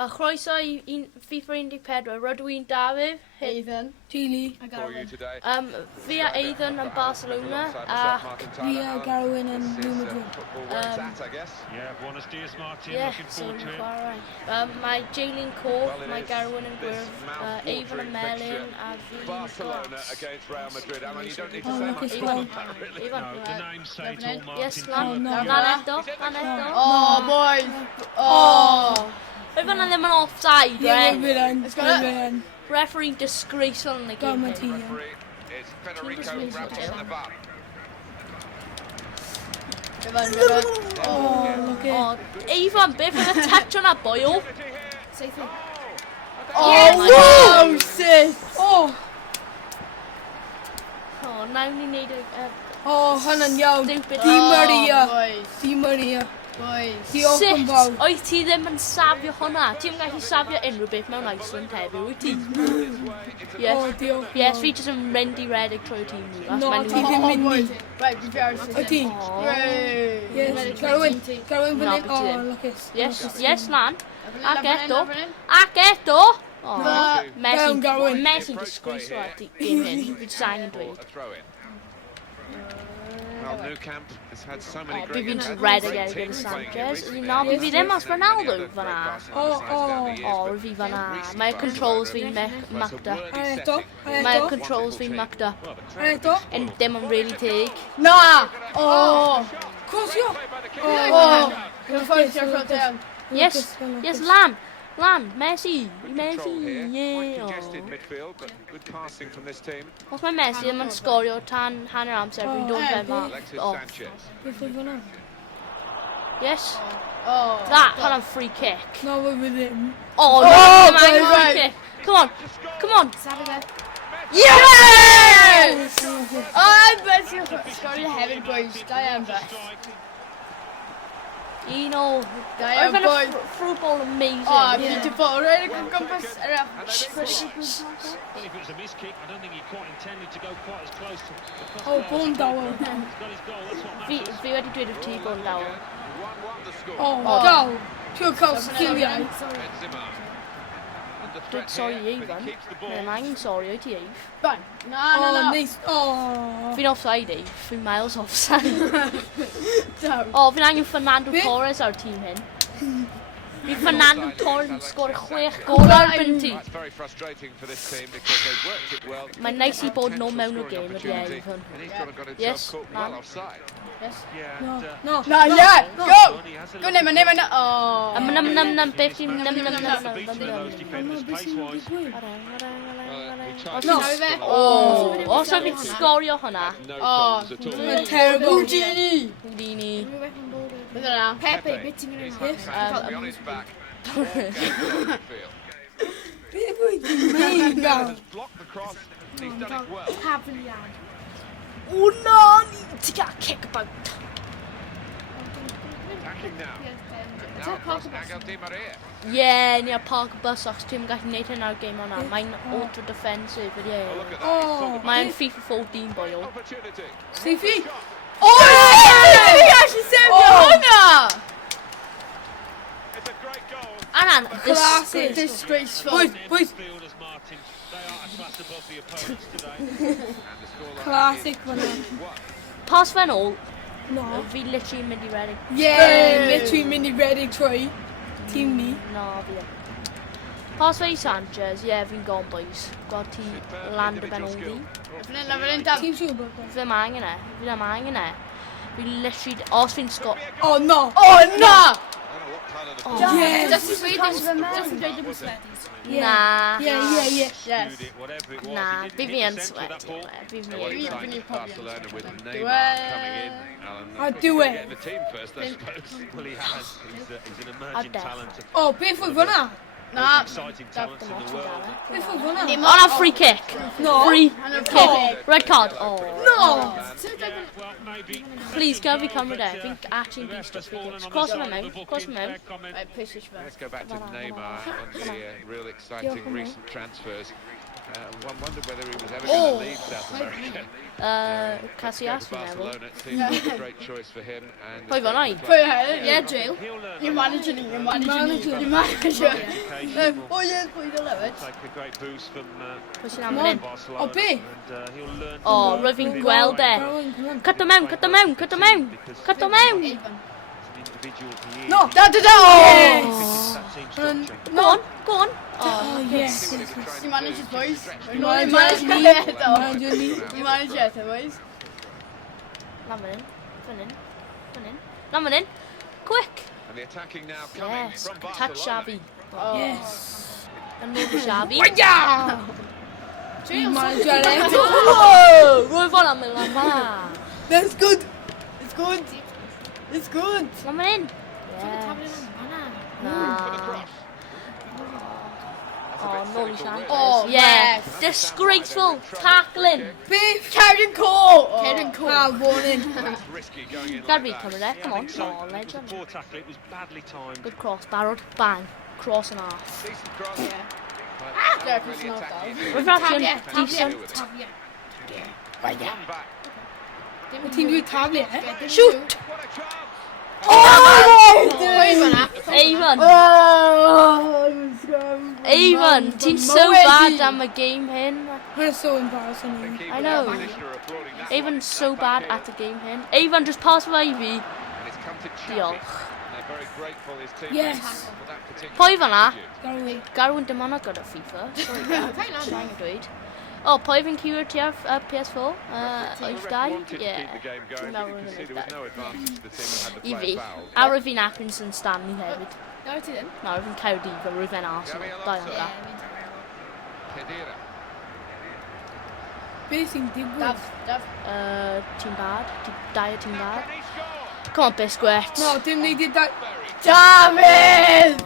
a chroeso I FIFA 14, rydw i'n Dafydd. Ethan. Teely. Fi a Ethan yn Barcelona ac Fi a Garwin yn Real Madrid. Mae Jaylin Cof, mae Garwin yn Gwyrdd, Evan yn Melin a fi Yes, lan eto. Oh, boys. Oh. Evan ddim yn offside, Yeah, right? we're Referee disgraceful in the game. It's Oh, Evan, beth oedd y touch on a boil? Oh, sis. Oh, Oh, nawr ni'n neud hwnna'n iawn. Stupid. Di Maria. Boys. Di Maria. Boys. Diolch yn Sut fawr. oedd ti ddim yn safio hwnna? Ti'n gallu safio unrhyw beth mewn Iceland hefyd, wyt ti? Yes. Oh, diolch. Yes, fi jyst yn rendi redig trwy'r tîm ni. No, ti ddim mynd i. Right, be fair. O ti? Yes, Garwin. Garwin fan hyn. Oh, lwcus. Yes, lan. Ac eto. Ac eto. Oh, Gawn, Garwin. Messi disgraceful ar dim hyn. Fi jyst angen dweud. Well, Nou Camp has had so many Fi great fi'n games. red again gyda Sanchez. No, fi ddim as Ronaldo fan'na. Fi fan'na. Mae'r controls fi'n mucked up. Eto. Mae'r controls fi'n mucked up. Eto. And dim yn really teg. Nah. Oh. Cosio. Oh. You're first down. Yes, Lan, Messi, Control here. Quite yeah. congested midfield, but good passing from this team. Os mae Messi ddim yn sgorio tan hanner amser, fi'n dod fe ma. Alexis Oh, Sanchez. Beth oedd hwnna? yes. Oh. Hwnna'n free kick. No, we're ddim. Oh, no, free kick. Come on. Yes! Oh, I'm bet you're scoring heaven, boys. I am bet. I've been a through ball amazing. Oh, beautiful. Right, come compass. Well, if it was a miss kick, I don't think he quite intended to go quite as close to the Oh, bone dawel. He's got his goal, that's what matters. Fi wedi dweud wrth ti bod yn lawr. 1-1 the score. Oh, gael. Pure cael sgiliau. Benzema. Under Dwi'n threat sori here, Eifan. but he keeps the ball. Mae'n angen sori o'i ti Eif. Bang. No. Oh, nice. Oh. Fi'n offside Eif. Fi'n miles offside. Down. Oh, fi'n angen Fernando Torres ar tîm hyn. Fi Fernando Torres yn sgor 6 gol erbyn ti. That's very frustrating for this team because they've worked it well. Mae'n neis i bod nhw mewn o gêm ydi Opportunity, Eifan. and he's got himself Yes, caught man. well offside. Yes. Yeah, No, and, no. No, yeah. Go. he has a Go, little Neymar. Oh. Nam, beth ti'n nam. beat some of those defenders pace-wise. He tried No. to stop the Oh, os oedd fi'n sgorio hwnna. no Oh. problems at all. Mae'n terrible. Houdini. Houdini. What's that now? Pepe, bit in your He's got to be on his back. Beth Beth wyt ti'n mynd gael? has blocked the cross, and he's done it well. Pavilion. Oh no, ti gael kick about. Attacking now. Now across Angel Di Maria. Ie, ni a park bus achos ti'n gallu gwneud hyn ar game hwnna. Mae'n auto-defensive, Oh, ie. look at that. Oh. Mae'n FIFA 14 boil. Opportunity. Stevie? Oh, he actually saved the honor. It's a great goal. Anan, Classic. Disgraceful. Boys. Midfielders, Martin, they are a class above the opponents today. And the scoreline Classic is fan'na. 1-1. Pas fe'n ôl, No. fi literally mynd i redeg. Yeah, literally mynd i redig trwy. Team ni. No, fi ddim. Pas fe i Sanchez, ie, fi'n gone boys. Gweld ti land y ben ôl fi. Team siŵr bod. Fi ddim angen e, Fi literally, os fi'n sgor... Oh, no. Oh, no. I don't know what colour the Yes. Just inflatable sweaties. Na. Yeah. Yes. Pursued it, whatever it was, Na, he fi didn't fi hit yn the centre of that sweaty. ball. Fi What fi exciting Really for Barcelona with Neymar Well. coming in. Alan, I'll probably do gonna it. get in the team first, I suppose. Well, he has. He's an I'll emerging def. talent, Oh, beth oedd hwnna? Nah. exciting talents in the world. Beth oedd hwnna? On a free kick. No. Free Oh. kick. Red card. Oh. No. Well, maybe. Please, go be camera there. Fi'n actually The be ref has stuck. fallen on Cross the my side of the mouth. book Cross in my their mouth. comment. Right, push this Let's first. go back to Neymar on the really exciting recent transfers. One wondered whether he was ever going to leave South America. Casillas, fi'n meddwl. Barcelona, it seems like a great choice for him. And Pwy fan ai? Put your head in. Yeah, Jill. He'll learn You're a lot. managing. Manager. You're manager. Okay, reputation will yes, pwyd o lefyd. take a great boost from Pushing am fan hyn. Barcelona. O, be? And he'll learn O, rwyf fi'n gweld e. Carwyn, come on. Cut o mewn, cut o mewn, cut o mewn. Cut o mewn. Eifan. No. Da! Yes. Go on, go on. Oh, yes. You manage it, boys. You manage manage me. it. Imagine me. You manage it, boys. Lan fan hyn. Fan hyn. Fan hyn. Lan fan hyn. Quick. And the attacking now coming Yes, from touch Barcelona. Xavi. Yes. Yn ôl i Xavi. Manager left. Whoa! Rwyf o'n aml lan fan. That's good. It's good. It's good. Lan fan hyn. Yes. Na. Oh, nôl i Xavi. Oh, Yeah. yes. Disgraceful. Tackling. Beef. Karen Cole. Ah, warning. That's risky going in Gotta like be that. coming there. Come on. So, Oh, it was a legend. poor tackle, it was badly timed. Good cross. Barrowed. Bang. Cross and half. Decent cross. Yeah. But Yeah, not it's really not attacking. out. We've actually Tablet, decent. tablet. Run back. What team do we tablet, eh? Shoot! What a chance! Avon. Oh, Avon. Ti'n so bad am y game hyn. That's so embarrassing. The keeper I know. and commissioner applauding that Avon's one. so Cut back bad here. at the game hyn. Avon just passed by Ivy. And it's come to Xavi. Diolch. And they're very grateful his teammates Yes. for that particular Pwy fan'na? contribute. Garwyn. Garwyn dim ond gyda FIFA. Sa'n dweud. O, pwy fi'n cywir tiar PS4? Oes dau? Wanted to Ie. keep the game going, No, but you we're can see gonna there was do no advantage to the team that had the I player fi. fouled. A rwyf fi'n Atkinson Stanley hefyd. No, ti ddim. Na, rwyf fi'n Caerdydd a rwyf fi'n Arsenal. Xavi Dau Alonso. o'n da. Khedira. Basing digwydd. Daf. Team bad. Dau o team bad. Can he score? Come on, Biscuit. No, dim needed that. David!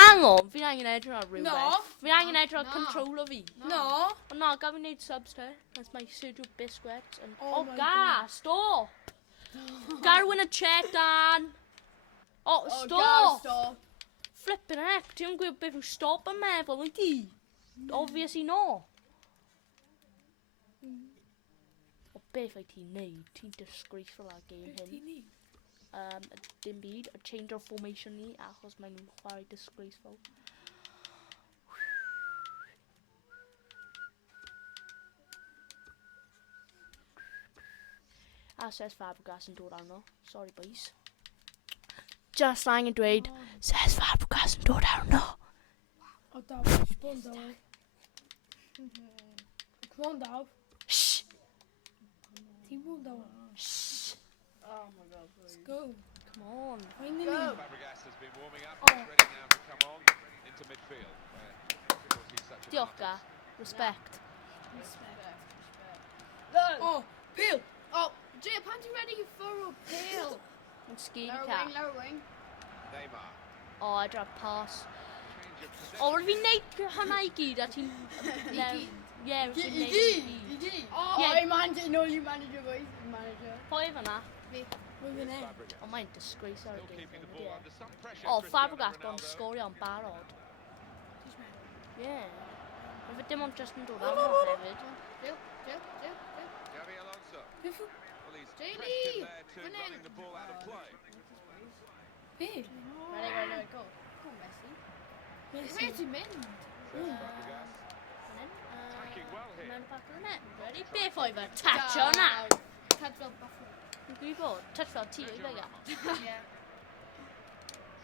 Hang on, fi'n angen edrych ar rhywbeth. No. Fi'n angen edrych ar controller fi. No. O na, gaf fi'n neud subs te. That's my Sergio Biscuit. And, Oh oh, my Gar, stop! Garwyn y check, Dan! Oh, Gar, stop! stop. Flippin' heck, ti'n gwybod beth yw stop yn meddwl i ti? Obviously no. O beth ai ti'n neud? Ti'n disgraceful ar game hyn. Dim byd, a change of formation ni, achos maen nhw'n chwarae disgraceful. A says Fabregas yn dod arno. Sorry boys. Just angen dweud, says Fabregas yn dod arno. O, Daw. Spon, Daw. Come on, Daw. Shh! Team one, Daw. Shh! Oh my god, Let's go. Come on. Finally. Fabregas has been warming up. He's ready now to come on into midfield. Because he's such a Diolch Gar. Respect. Oh, Peel. Oh, Jay, pan ti'n ready for a pale? Yn sgyn Lower Car. wing, lower wing. Neymar. O, edrych pass. Change of possession. O, rwy'n fi'n neud hwnna i gyd a ti'n... Ie, rwy'n fi'n neud i gyd. Oh, Yeah. I manage it. No, you manager, boys. You manager. Pwy fan'na? Moving in. Fabregas. O, mae'n disgrace ar y Still game keeping the hyn, ball ie. under some pressure. O, Cristiano Fabregas bo'n Ronaldo. sgorio yn barod. Ie. Rwy'n dim ond just yn dod arno hefyd. Xavi Alonso. Biff. Well, he's Jamie, pressed him there too, come in. running the ball out of play. Peel. Ready, go. Go, Messi. Messi. Where ti'n mynd? Says Fabregas. Attacking well here. Mewn pac yn net. Ready? Beth oedd y touch o'na? Tad fel Buffalo. Yn gwybod? Touch fel ti oedd e gael. Yeah.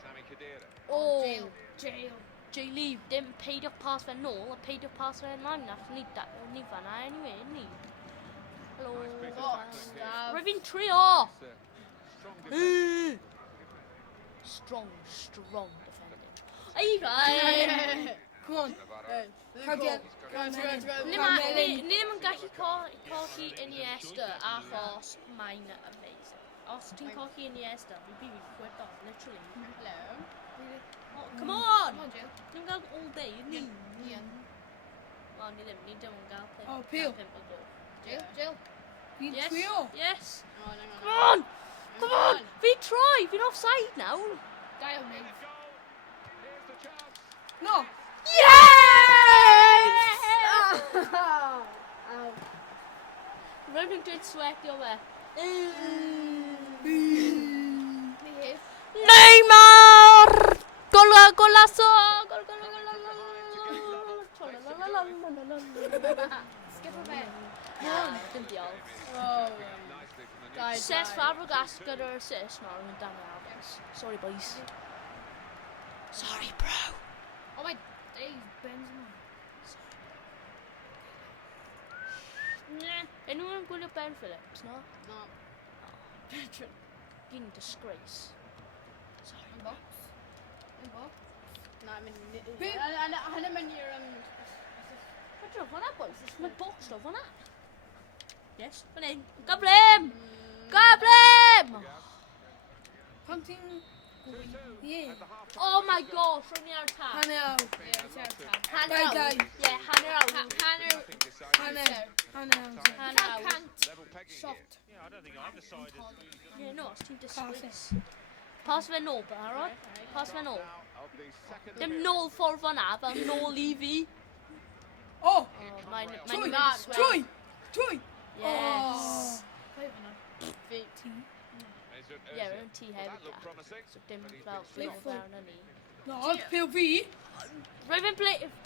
Sami Khedira. O, Jail. Jay Lee, dim peidio pas fe nôl, a peidio pas fe ymlaen,ach ni fan'na anyway, ni. Helo. Rwy'n fi'n trio! Strong defense. Strong defending. Eifa! Come on. Hey, Cardian. Ni ddim yn gallu colli Iniesta achos mae'n amazing. Os ti'n colli Iniesta, fi'n bydd fi'n gwybod, literally. Hello. Oh, come on! Come on, Jill. Ni'n gael all day, ni. Ian. Wel, ni ddim yn gael pump. Oh, Peel. Pump o go. Jill. Fi'n Yes, trio. yes. Oh, hang on. Come on! Come on! Fi'n troi, fi'n offside nawr. Gael ni. Here's the chance. No. Yes! Ow. Rwy'n fi'n dweud swetio fe. Ni hef. Neymar! Golazo! Skip a bit. Dim diolch. Oh. Died. Cesc Fabregas gyda'r assist nawr yn Dani Alves. Sorry boys. Sorry bro. Oh my days, Benzema. Anyone yn gwylio Ben Phillips, no? No. Gyn disgrace. Sorry. In box. In box. No, I mean, Bit- أنا من يرم. Mae'n drwg fan'na boys. Mae'n box drwg fan'na. Yes, fan hyn. Goblim! Goblim! Hunting. Yeah. Oh my god, from the out tap. Hanner. Yeah, it's out. Hanner Guy, out. guy. Yeah, Hanner out. Hanner. Hanner out. Level pegging Soft. Yeah, I don't think either side is. Yeah, no, it's team disgrace. Pass fe nôl, barod. Pass fe nôl. Dim nôl ffordd fan'na, fel nôl i fi. Oh. Mae'n Troy. mynd i swell. Troy. Troy. Yes. Yeah, Ie, yn tŷ hefyd. So dim fel fflew fewn yn ni. No, PLV. Rwy'n fe'n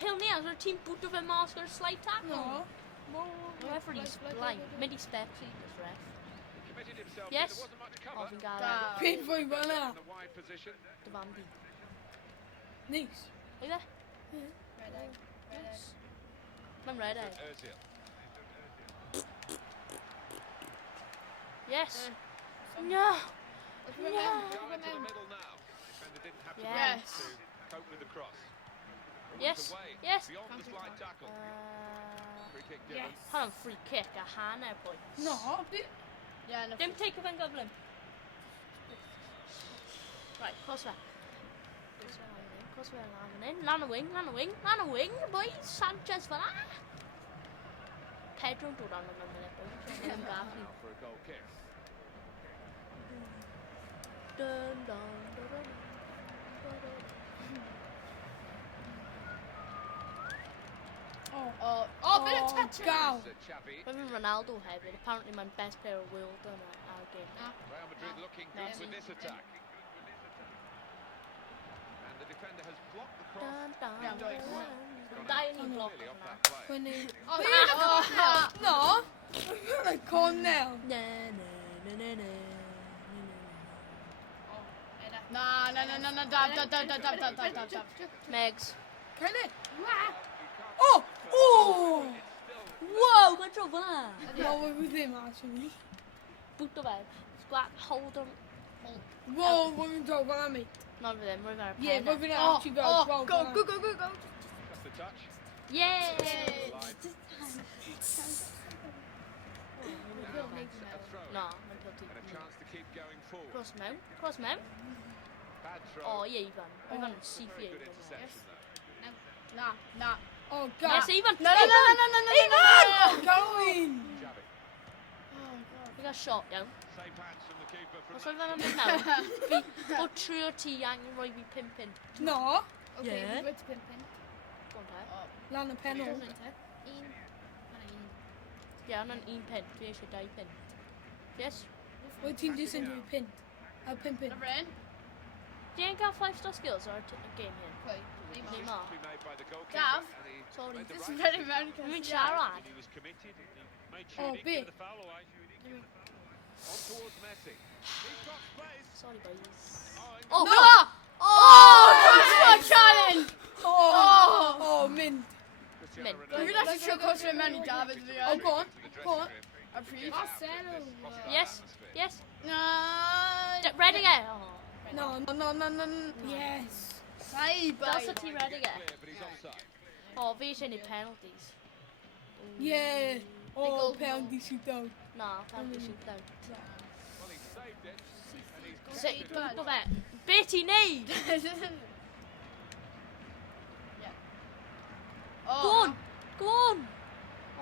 pil ni, as roedd tîm bwtio fe mas gyda'r slide tackle. No. Referee's blind. Mynd i step sy'n this ref. Yes. O, fi'n gael e. Pin for fan'na. Dy fam di. Nice. Ei fe? Red egg. Yes. Mae'n red egg. Yes. No. Yes. Yes. Yes. Yes. Hwn free kick a hanner boy. No. Bit. Yeah, no. Dim take fe'n gyflym. Right, cos fe. Cos fe lan yn un. Lan y wing, lan y wing, lan y wing, boys. Sanchez fel la. Pedro'n dod arno mewn munud, boys. Ddim gallu. Dun, dun, dun, dun, dun. Oh, bit of touch. Gal. Mae'n Ronaldo hefyd. Apparently mae'n best player of the world yn our game. Real Madrid looking good with this attack. And the defender has blocked the cross. Dun, dun, Yeah, dun, nice. dun. Dau yn i'n bloc Clearly off hwnna. that play. When they. Oh, No. You're like Cornell. Na, na, na, na, na. No, dab. Megs. Can it? Oh. Oh. Wow, mae'n drwg fan'na. No, we're with him actually. Bwto fe. Sgwat, hold on. Whoa, we're in trouble, aren't we? Not for them, we're going to Yeah, we're gonna Oh, actually go. oh, Well, go. Just the touch. Yay! No, mae'n cael And a tîm. chance to keep going forward. Cross mewn, cross mewn. Bad throw. O, ie, Ifan. Ifan yn syth i Good Ifan. interception though. Nah. Oh, God. Yes, Ifan! No. Going. Xavi. Fi gael shot, iawn. Safe hands from the keeper from Os oedd yn mynd nawr, fi o trio ti angen rhoi fi 5 pin. No. Okay, Yeah. we went to Pimpin. Go on, te. Lan y penol. Un. Ie, hwnna'n 1 pin. Fi eisiau 2 pin. Yes? Wyt ti'n just yn dweud pin? A pin pin. Di e'n cael 5-star skills o'r game hyn? Pwy? Neymar. to be made by the goalkeeper. Gav? And he Sorry. made the This is right very American. Dwi'n siarad. He was committed. He made Oh, sure he didn't big. give the foul away. on towards Messi. He's got space. Sorry, boys. Oh, Oh, No! Oh! Crossfield challenge! Oh, mint. Cristiano Mint. Ronaldo. We're actually sure Crossfield man David video. Oh, go on. Go on. Approve. Marcelo. Yes, yes. No. Ready again. Oh. No. Yes. Side, That's the bye. team ready again. Clear, but he's offside. Oh, fi eisiau neud penalties. Yeah. Oh, penalty shootout. Na, penalty shootout. Well, he saved it. And he's Sut, dwi'n gwybod fe. Be ti'n neud? Oh. Go on! Go on!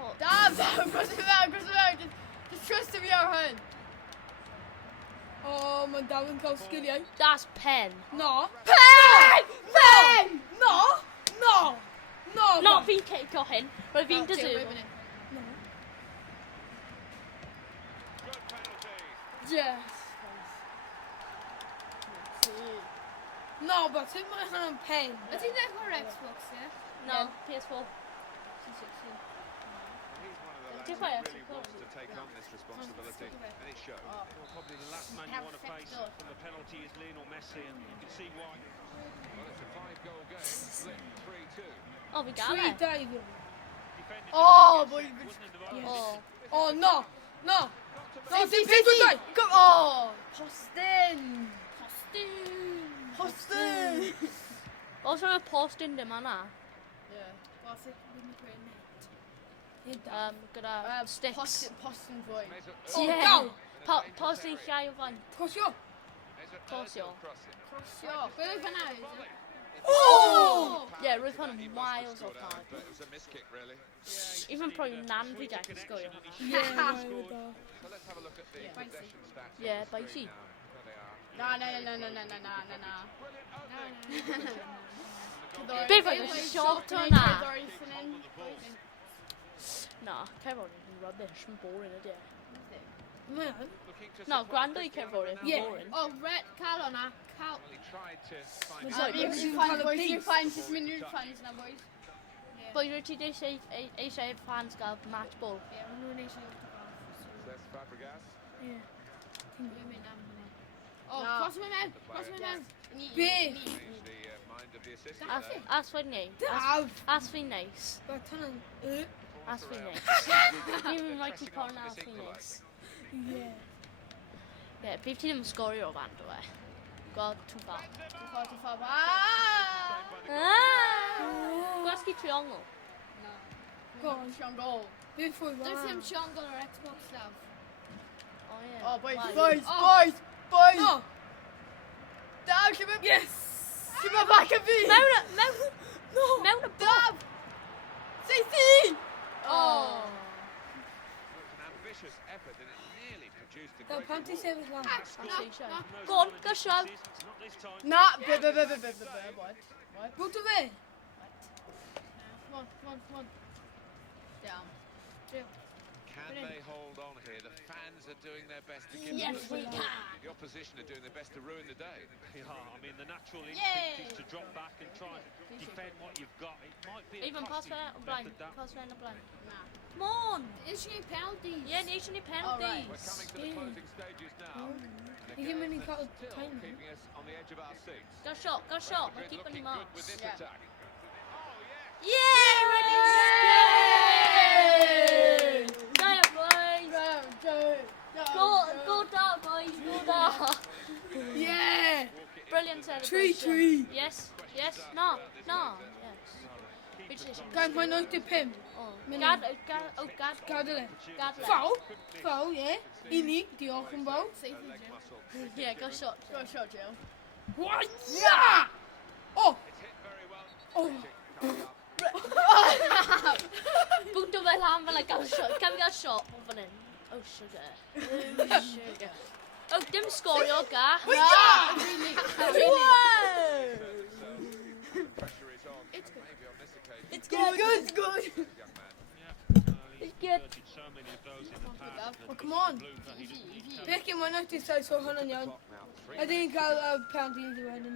Oh, Dab, Crossfield. Just trust him, your hand. Oh, mae'n dal yn cael sgiliau. that's pen. No. Pen! No. No, fi'n cicio hyn. Roedd fi'n deserve. good penalty. Yes. No, but take my hand and pen. I think they've got Xbox, yeah? No, PS4. He's one of the Just lads like who really actually wants to take on this responsibility, and it shows. Well, probably the last man you want to face from the penalty is Lionel Messi, and you can see why. Well, it's a 5-goal game, split 3-2. Oh, we got Three it. David. Defended Oh, the boy, wouldn't have Yes. Oh. Oh, no. No. No, City, City, City. Come on. Postin. Postin. Also, a post in the manner. Yeah. What's it? Gyda sticks. Postin boy. Oh, Yeah. go. Post i llai o faint. Tosio. Tosio. Crossio. Beth yna, is it? Oh! Yeah, roedd hwn miles off target. But it was a miss kick, really. Even probably nan fi Jack is sgorio. Yeah, So let's have a look at the possession stats. Yeah, on the Bicey. screen now. There they are. No. Bit of a shot on that. Nah, Kevin is rubbish and boring, isn't it? Man. Looking to No, support Grandy Cristiano Kevin is Yeah. boring. Oh, red Cal on that. Cal. Well, he tried to find Was his like- way. you can Fans, call boys. it You peace. find 6 minutes fans now, boys. But you're eisiau fans gael match ball. Yeah, we're not nation of the Says Fabregas. Yeah. Oh, No. cross my man. Cross my man. Big. Changed the mind of the assistant. As fi'n neis. Dav. As fi'n neis. But turn As fi'n neis. Even like ti'n corn as fi'n neis. Yeah. Ie, bydd ti ddim yn sgorio o fan do e. Gweld tŵ fa. Gwasgu triongl. Go on. Sean goal. Before Does him one. Sean goal or Xbox stuff? O ie. Oh, boys, Why? boys, Oh. boys, boys. No. Dav, come on. Yes. Come on back at me. Mewn y bob. City. Oh. It was an ambitious effort and it nearly produced a The great panty reward. saves one. Go on, go show. It's not this time. Nah, what? Go to bed. Come on. Down. Can they hold on here? The fans are doing their best to give Yes, them we the can. The opposition are doing their best to ruin the day. Yeah, I mean, the natural instinct is to drop back and try and defend what you've got. It might be a Even pass costly fe o blaen. method, that. Pass fe yn y blaen. Nah. Come on. Is she a penalty? Ie, ni eisiau ni We're penalties. coming to the closing stages now. And a You give game me that's cut still time. keeping us on the edge of our seats. Go shot. Mae Madrid keeper ni looking good mas. with this Yeah. attack. Yeah, ready. Go, boys. Go down, boys. Go down. Yeah. Brilliant celebration. 3-3. Yes. No. Yes. Which is Guys, my note to Pim. Gad. Gadele. Gad. Foul, yeah. Unig, diolch yn fawr. Leg muscle. Yeah, go shot. Go shot, Jill. What? Yeah! Oh! It's hit very well. Oh! Coming up. Bwntio fe lan fel gael shot. Can we gael shot o fan hyn? Oh, sugar. Oh, dim sgorio, ga. The pressure is on. Maybe on this occasion. It's good. Young man. It's good. So many of those in the past. Oh, come on. Becky, my note is so hwn yn iawn. Clock now. 3 I didn't cael penalty i ddweud.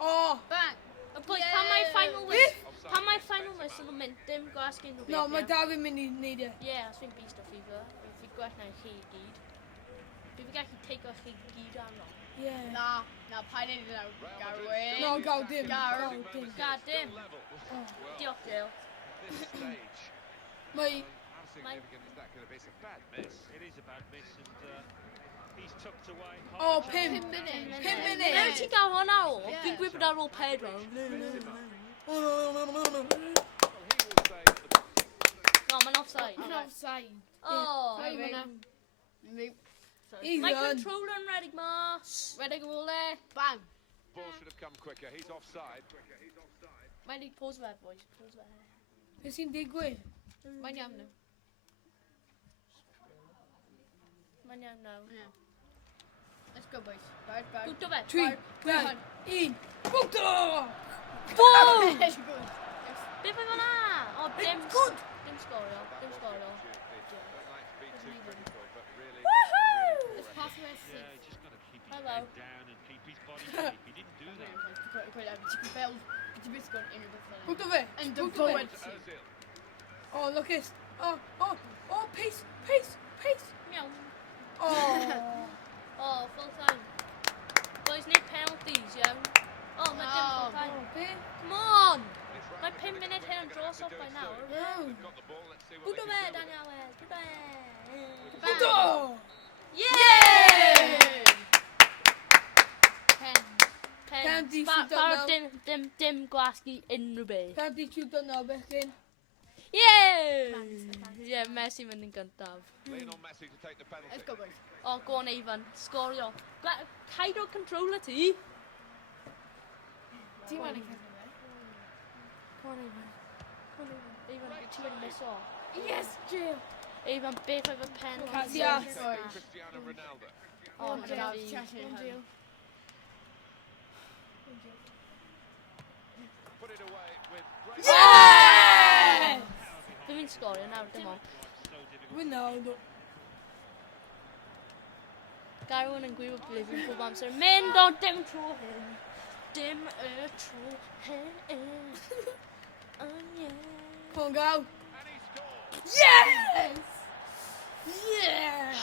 Oh! Bang. Oh, boy, pan mae'r final wis... Pan mae'r final wis yn mynd dim gwas gen nhw. No, mae David mynd i wneud e. Ie, os fi'n beast o Fifa. Fi'n gwell na chi i gyd. Fi'n gallu take o chi gyd arno. Yeah. Nah, paid neud it now. Garwyn. No, gael dim. Gar. Gael dim. Gad dim. Oh. Diolch, Jill. This stage. Mae... How significant is that going to be? It's a bad miss. It is a bad miss, and he's tucked away. Oh, Pum Pim. munud. 5 Mewn munud. ti'n gael hwnna o? Yeah. Fi'n gwybod ar ôl pedro. Well, he will say No, mae'n offside. It's offside. Oh. Right, winner. He's Mae done. controller yn redig mas. Ready to go there. Bang. ball should have come quicker. He's offside. Mae'n i pause fe, boys. Pause fe. Be sy'n digwydd? Mae'n iawn nhw. Mae'n iawn nawr. Yeah. Let's go, boys. Bard. Gwto fe. 3, 2, 1. Bwto! Boom! Let's go. Be fe fan'na? O, dim... good. Dim sgorio. Dim sgorio. Don't like to be too critical, but really, Woohoo! Let's pass the rest. Yeah, you just got to keep I Hello. Head down and keep his body shape. He didn't do that. Goed er weer. En de Goed er forward. weer. Ozil. Oh, look eens. Oh, pace. Meow. Oh. Oh, full time. Boys need penalties, yo. Oh, my dim full time. Okay. Come on! My 10-minute hit and draw off by now. They've got the ball. Let's see what Good they away, can do. Daniel. Good away. Goed er. Yeah! Penalty Pen. shoot dat nou. Dim Glasky in Ruby. Penalty shoot dat nou weg in. Yeah! Yeah, Messi met een kant af. Lionel Messi to take the penalty. Let's go, boys. Oh, go on, Ivan. Score yo. Kaido controller, T. Team on it. Come on, Ivan. Come on, Ivan. Ivan, two in miss off. Yes, Jill. Ivan, bit of a pen. Ja. Cristiano Ronaldo. Oh, Jill. Jill. Put it away with great. Yeah! Dwi'n sgorio nawr, dim ond. So difficult. Ronaldo. Garwyn yn gwybod beth fi'n pob amser. Mynd o dim tro hyn. Dim y tro hyn. Oh yeah. Come on, go. And he scores. Yes! Yes!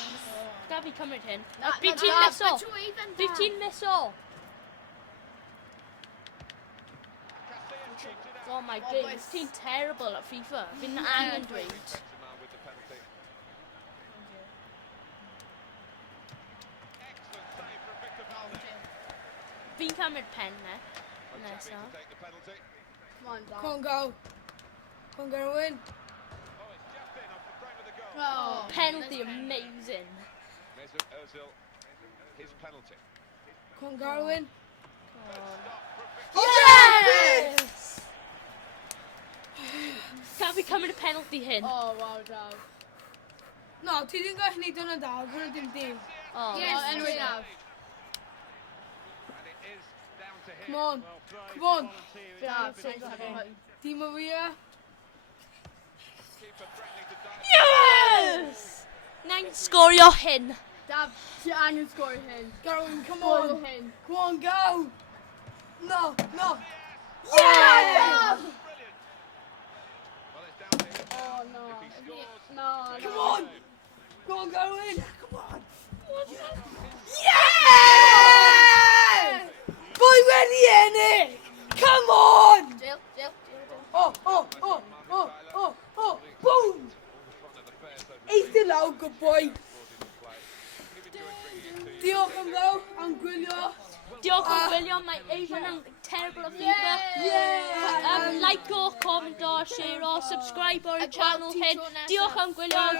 Gabi cymryd hyn. That- 15 that- miss o. that's what even that. 15 miss o. Casillas keeps it out. Oh my Oh, days. boys. Ti'n terrible at FIFA. Fi'n angen dweud. Benzema with the penalty. Excellent save from Victor Valde. Fi'n cymryd pen ne. Otamendi Nesa. to take the penalty. Come on, Come on, go. Come on, Garwin. Oh, it's just in off the frame of the goal. Oh, Penalty amazing. Mesut Ozil, his penalty. Come on, Garwin. Oh. Stop from Victor. Yes! Gabi cymryd y penalty hyn. Oh, wow, Dad. Nou, ti ddim gallu neud hwnna da, hwnna dim dim. Oh, Yes, anyway, now. And it is down to him. Come on, Well played. come on. Volunteer. Dad, It's thanks a for bit having me. Team over here. Keeper threatening to dive. yes! Na'n sgorio hyn. Dad, si angen score hyn. Garwin, come Score on. hyn. Come on, go. No. Yeah! Yes! Brilliant. Well, it's down to him. Oh, no. If he scores, No, Come no. on. Come on, Garwin. Come on. Yes! Boy, wedi ennill. Come on. Jill. Oh. Boom. front of the fair, so Eith i lawr, good boy. brought into play. We've enjoyed bringing it to you. Diolch am ddaw, am gwylio. Diolch yn gwylio, mae Avon yn terrible at FIFA. Yeah. Like o, comment o, share o, subscribe o'r channel hyn. Diolch am gwylio.